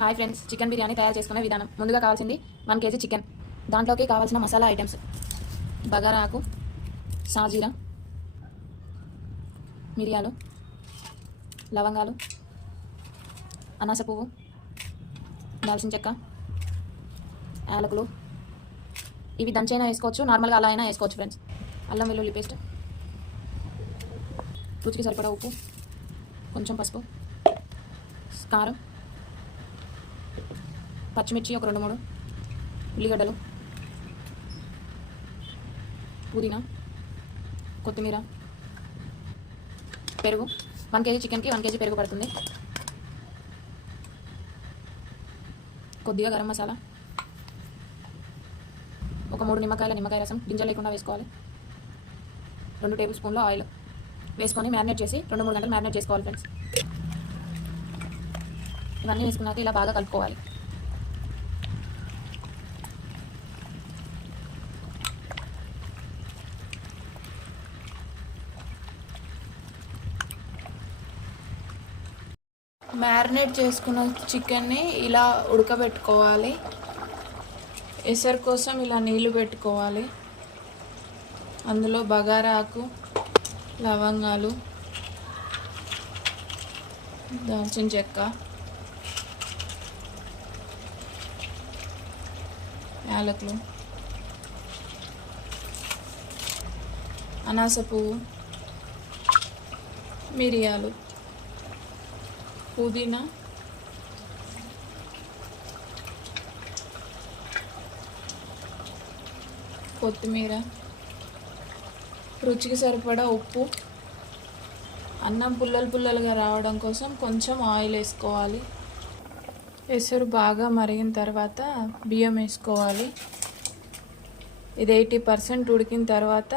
Hi friends, chicken biryani తయారు చేసుకునే విధానం. ముందుగా కావాల్సింది 1 కేజీ చికెన్. దాంట్లోకి కావాల్సిన మసాలా ఐటమ్స్: బగారా ఆకు, సాజీరా, మిరియాలు, లవంగాలు, అనాస పువ్వు, దాల్చిన చెక్క, యాలకులు. ఇవి దంచైనా వేసుకోవచ్చు, నార్మల్గా అలా అయినా వేసుకోవచ్చు ఫ్రెండ్స్. అల్లం వెల్లుల్లి పేస్ట్, రుచికి సరిపడా ఉప్పు, కొంచెం పసుపు, కారం, పచ్చిమిర్చి ఒక 2-3, ఉల్లిగడ్డలు, పుదీనా, కొత్తిమీర, పెరుగు. 1 కేజీ చికెన్కి 1 కేజీ పెరుగు పడుతుంది. కొద్దిగా గరం మసాలా, ఒక 3 నిమ్మకాయల నిమ్మకాయ రసం, గింజలు లేకుండా వేసుకోవాలి. 2 టేబుల్ స్పూన్ల ఆయిల్ వేసుకొని మ్యారినేట్ చేసి 2-3 గంటలు మ్యారినేట్ చేసుకోవాలి ఫ్రెండ్స్. ఇవన్నీ వేసుకున్నాక ఇలా బాగా కలుపుకోవాలి. మ్యారినేట్ చేసుకున్న చికెన్ని ఇలా ఉడకబెట్టుకోవాలి. ఎసరు కోసం ఇలా నీళ్ళు పెట్టుకోవాలి. అందులో బగారా ఆకు, లవంగాలు, దాల్చిన చెక్క, యాలకులు, అనాస పువ్వు, మిరియాలు, పుదీనా, కొత్తిమీర, రుచికి సరిపడా ఉప్పు. అన్నం పుల్లలుగా రావడం కోసం కొంచెం ఆయిల్ వేసుకోవాలి. ఎసరు బాగా మరిగిన తర్వాత బియ్యం వేసుకోవాలి. ఇది 80% ఉడికిన తర్వాత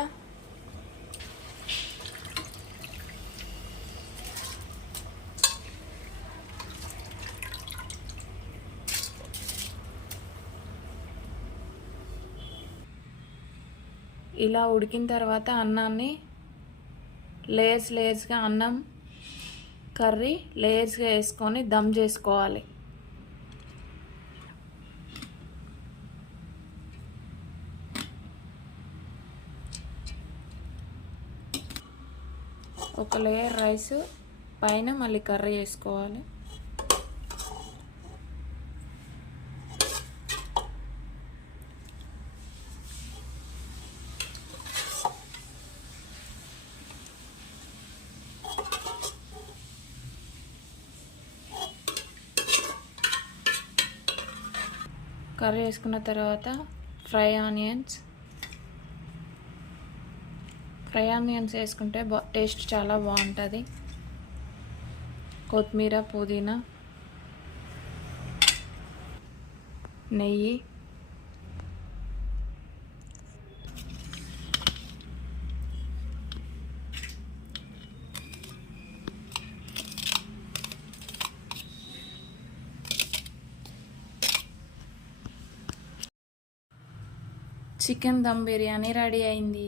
ఇలా ఉడికిన తర్వాత అన్నాన్ని లేయర్స్గా అన్నం కర్రీ లేయర్స్గా వేసుకొని దమ్ చేసుకోవాలి. ఒక లేయర్ రైస్ పైన మళ్ళీ కర్రీ వేసుకోవాలి. కర్రీ వేసుకున్న తర్వాత ఫ్రై ఆనియన్స్ వేసుకుంటే టేస్ట్ చాలా బాగుంటుంది. కొత్తిమీర, పుదీనా, నెయ్యి, చికెన్ దమ్ బిర్యానీ రెడీ అయింది.